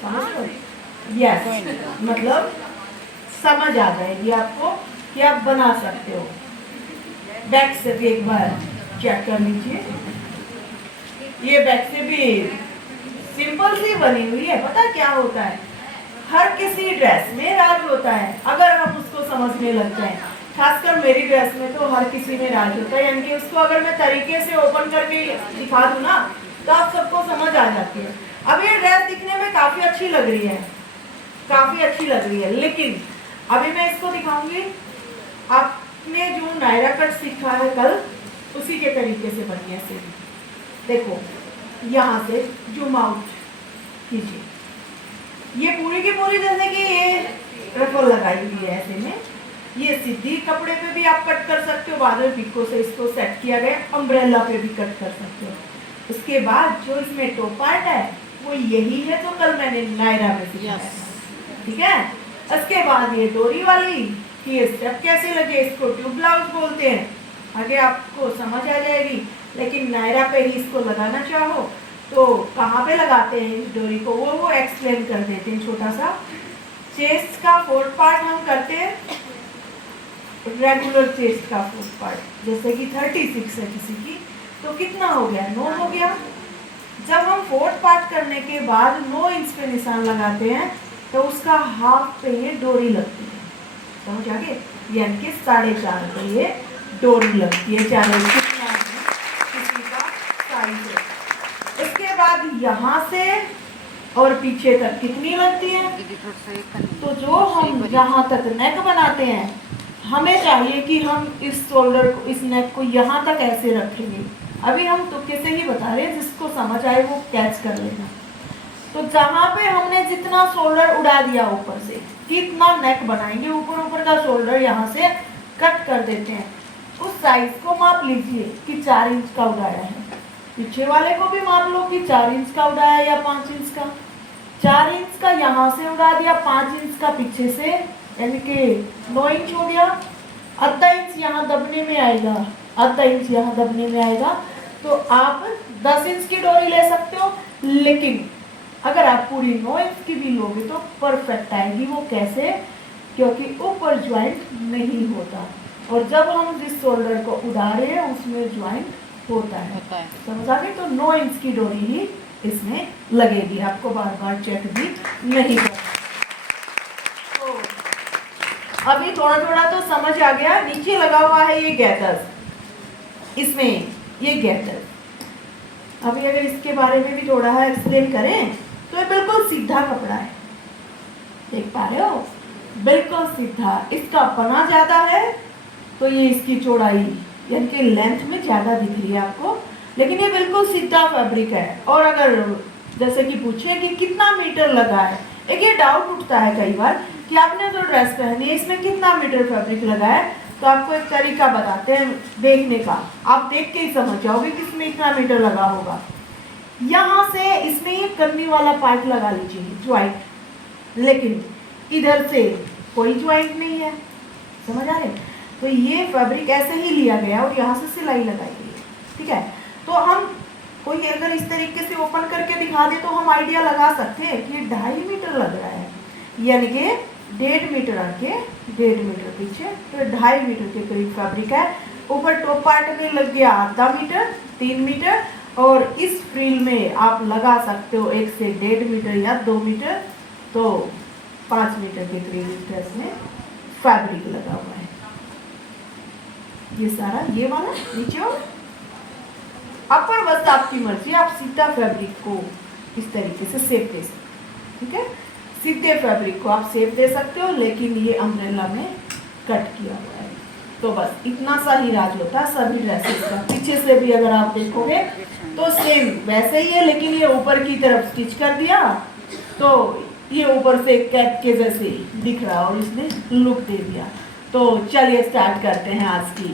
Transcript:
समझ लो, यस, मतलब समझ आ जाएगी आपको कि आप बना सकते हो। बैक से भी एक बार चेक कर लीजिए, ये बैक से भी सिंपल सी बनी हुई है। पता क्या होता है, हर किसी ड्रेस में राज होता है अगर हम उसको समझने लग जाएं। खासकर मेरी ड्रेस में तो हर किसी में राज होता है, यानी कि उसको अगर मैं तरीके से ओपन करके दिखा दूं ना तो आप सबको समझ आ जाती है। अब ये ड्रेस दिखने में काफी अच्छी लग रही है, काफी अच्छी लग रही है, लेकिन अभी मैं इसको दिखाऊंगी। आपने जो नायरा कट सीखा है कल, उसी के तरीके से बढ़िया से देखो, यहाँ से जूम आउट कीजिए। ये पूरी की पूरी जैसे कि ये रफल लगाई हुई है ऐसे में, ये सीधी कपड़े पे भी आप कट कर सकते हो, बाद में पिको से इसको सेट किया गया, अम्ब्रेला पे भी कट कर सकते हो। उसके बाद जो इसमें टॉप पार्ट है वो यही है जो कल मैंने नायरा में सिखाया था, ठीक है। उसके बाद ये डोरी वाली कि ये स्टेप कैसे लगे, इसको ट्यूब ब्लाउज बोलते हैं, आगे आपको समझ आ जाएगी। लेकिन नायरा पे ही इसको लगाना चाहो तो कहाँ पे लगाते हैं इस डोरी को, वो एक्सप्लेन कर देते हैं छोटा सा। चेस्ट का फोर्थ पार्ट हम करते हैं, रेगुलर चेस्ट का फोर्थ पार्ट, जैसे कि 36 है किसी की, तो कितना हो गया, 9 हो गया। जब हम फोर्थ पार्ट करने के बाद 9 इंच पे निशान लगाते हैं तो उसका हाफ पे ये डोरी लगती है, समझ आ गए, यानी कि 4.5 पे ये डोरी लगती है, चाहे किसी का साइज है। इसके बाद यहाँ से और पीछे तक कितनी लगती है, तो जो हम जहाँ तक नेक बनाते हैं हमें चाहिए कि हम इस शोल्डर को, इस नेक को यहाँ तक ऐसे रखेंगे। अभी हम तुक्के से ही बता रहे हैं, जिसको समझ आए वो कैच कर लेना। तो जहाँ पे हमने जितना शोल्डर उड़ा दिया ऊपर से, कितना नेक बनाएंगे, ऊपर का शोल्डर यहाँ से कट कर देते हैं। उस साइज को माप लीजिए कि 4 इंच का उड़ाया है, पीछे वाले को भी माप लो कि 4 इंच का उड़ाया या 5 इंच का। 4 इंच का यहाँ से उड़ा दिया, 5 इंच का पीछे से, यानी कि 9 इंच हो गया। आधा इंच यहाँ दबने में आएगा, आधा इंच यहाँ दबने में आएगा, तो आप 10 इंच की डोरी ले सकते हो। लेकिन अगर आप पूरी 9 इंच की भी लोगे तो परफेक्ट आएगी। वो कैसे, क्योंकि ऊपर ज्वाइंट नहीं होता, और जब हम जिस शोल्डर को उड़ा रहे हैं उसमें ज्वाइंट होता है। समझ आ गई, तो 9 इंच की डोरी ही इसमें लगेगी, आपको बार बार चेक भी नहीं करना। तो अभी थोड़ा थोड़ा तो समझ आ गया। नीचे लगा हुआ है ये गैदर, इसमें ये गैदर, अभी अगर इसके बारे में भी थोड़ा एक्सप्लेन करें तो ये बिल्कुल सीधा कपड़ा है, देख पा रहे हो, बिल्कुल सीधा। इसका पना ज्यादा है तो ये इसकी चौड़ाई यानी कि लेंथ में ज्यादा दिख रही है आपको, लेकिन ये बिल्कुल सीधा फैब्रिक है। और अगर जैसे कि पूछे कि कितना मीटर लगा है, एक ये डाउट उठता है कई बार कि आपने जो ड्रेस पहनी है इसमें कितना मीटर फैब्रिक लगा है, तो आपको एक तरीका बताते हैं देखने का, आप देख के ही समझ जाओगे कि इसमें इतना मीटर लगा होगा। यहाँ से इसमें ये कन्नी वाला पार्ट लगा लीजिए ज्वाइंट, लेकिन इधर से कोई ज्वाइंट नहीं है, समझ आ रहे। तो ये फैब्रिक ऐसे ही लिया गया और यहाँ से सिलाई लगाई गई है, ठीक है। तो हम कोई अगर इस तरीके से ओपन करके दिखा दे तो हम आइडिया लगा सकते हैं कि 2.5 मीटर लग रहा है, यानी कि 1.5 मीटर आगे 1.5 मीटर पीछे, तो 2.5 मीटर के करीब फैब्रिक है। ऊपर टॉप पार्ट में लग गया आधा मीटर, 3 मीटर, और इस फ्रिल में आप लगा सकते हो 1 से 1.5 मीटर या 2 मीटर, तो 5 मीटर के करीब इस ड्रेस में फैब्रिक लगा हुआ है। ये सारा ये वाला नीचे और अपर बस आपकी मर्जी, आप सीधा फैब्रिक को इस तरीके से शेप दे सकते हो, ठीक है। सीधे फैब्रिक को आप शेप दे सकते हो, लेकिन ये अम्ब्रेला में कट किया हुआ है। तो बस इतना सा ही राज होता है सभी ड्रेसेस का। पीछे से भी अगर आप देखोगे तो सेम वैसे ही है, लेकिन ये ऊपर की तरफ स्टिच कर दिया तो ये ऊपर से कैप के जैसे दिख रहा और इसने लुक दे दिया। तो चलिए स्टार्ट करते हैं आज की